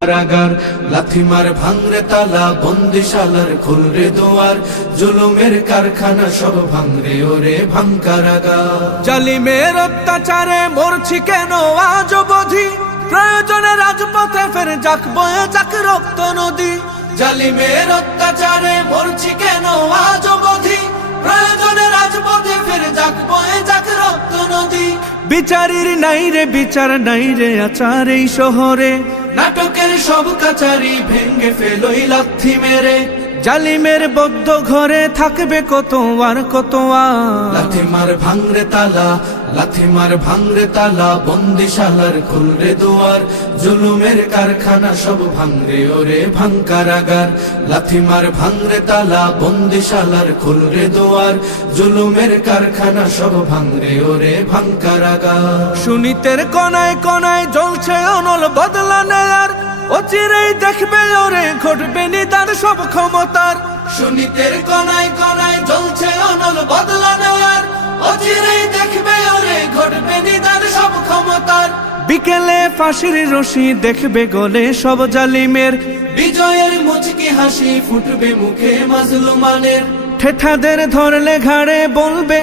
কারাগার লাথি মার ভাঙরে তালা বন্দিশালার খুলরে দুয়ার জুলুমের কারখানা সব ভাঙরে ওরে ভাঙ কারাগার জালিমের অত্যাচারে মরছি কেন আজ অবধি প্রয়োজনে রাজপথে ফের যাক বয়ে যাক রক্ত নদী জালিমের অত্যাচারে মরছি কেন আজ অবধি প্রয়োজনে রাজপথে ফের যাক বয়ে যাক রক্ত নদী বিচারের নাই রে বিচার নাই রে আচার এই শহরে নাটকের সব কাচারি ভেঙ্গে ফেলোই লাথি মেরে জালিমের বদ্ধ ঘরে থাকবে কত আর কত লাথি মার ভাঙরে তালা লাথি মার ভাঙরে তালা বন্দিশালার খুলরে দুয়ার জুলুমের কারখানা সব ভাঙরে ওরে ভাঙ কারাগার লাথি মার ভাঙরে তালা বন্দিশালার খুলরে দুয়ার জুলুমের কারখানা সব ভাঙরে ওরে ভাঙ কারাগার সুনীতের কোনায় কোনায় জ্বলছে অনল বদলা নেয়ার অচিরেই দেখবে ওরে ঘটবে নিদান সব ক্ষমতার সুনীতের কোনায় কোনায় জ্বলছে অনল বদলা নেয়ার অচিরেই দেখবে ওরে ঘটবে নিদান সব ক্ষমতার বিকেলে ফাঁসির রশি দেখবে গলে সব জালিমের বিজয়ের মুচকি হাসি ফুটবে মুখে মাজলুমানের ঠেঠাদের ধরলে ঘাড়ে বলবে